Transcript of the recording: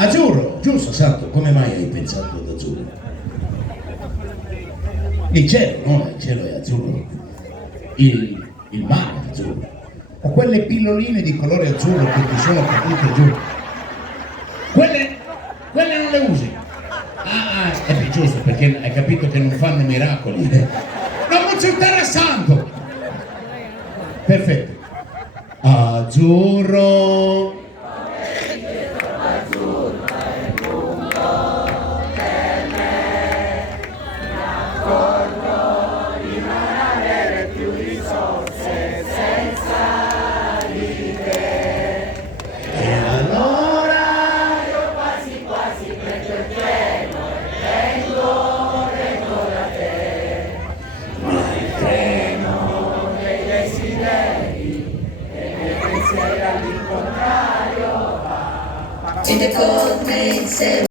Azzurro, giusto, esatto. Come mai hai pensato ad azzurro? Il cielo, no? Il cielo è azzurro. Il mare è azzurro. O quelle pilloline di colore azzurro che ti sono cadute giù. Quelle non le usi. È più giusto perché hai capito che non fanno miracoli. Non molto interessante. Perfetto. Azzurro. In the cold rain, say